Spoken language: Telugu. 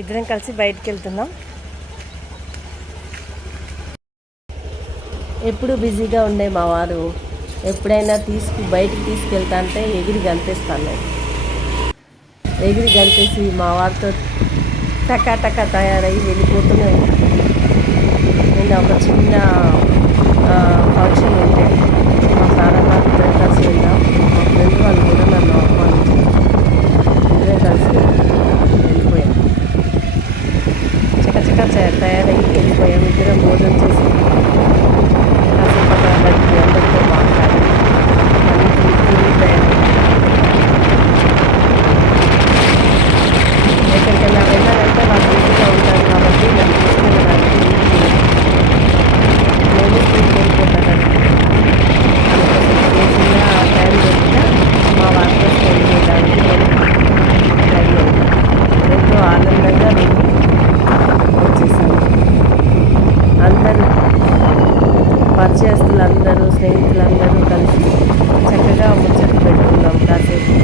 ఇద్దరం కలిసి బయటికి వెళ్తున్నాం. ఎప్పుడు బిజీగా ఉండే మా వారు ఎప్పుడైనా బయటికి తీసుకెళ్తా అంటే ఎగిరి గంతేస్తాను. ఎగిరి గంతేసి మా వారితో టకా టకా తయారయ్యి వెళ్ళిపోతూనే ఉంటాను. నేను ఒక చిన్న ఫంక్షన్ ఉంటే మా సారన్న ఇద్దరం కలిసి వెళ్దాం. మా ఫ్రెండ్ వాళ్ళు కూడా నన్ను ఆహ్వానించారు. ఇద్దరం కలిసి వెళ్ళిపోయాం. చకచకా తయారయ్యి వెళ్ళిపోయాం. ఇద్దరం భోజనం చేసి కాసేపు గడిపి అందరితో మాట్లాడి మళ్ళీ తిరిగి ప్రయాణం. ఎక్కడికైనా వెళ్ళాలంటే వాళ్ళు బిజీగా ఉంటారు కాబట్టి నన్ను తీసుకెళ్ళడానికి నేను స్కూల్కి వెళ్ళిపోతాను. అందుకోసం ఆ టైం దొరికినా మా వారితో స్పెండ్ చేయడానికి నేను రెడీ అవుతాను. ఎంతో ఆనందంగా నేను వచ్చేసాను. అందరూ పరిచయస్తులందరూ స్నేహితులందరూ కలిసి చక్కగా ముచ్చట్లు పెట్టుకున్నాం కాసేపు.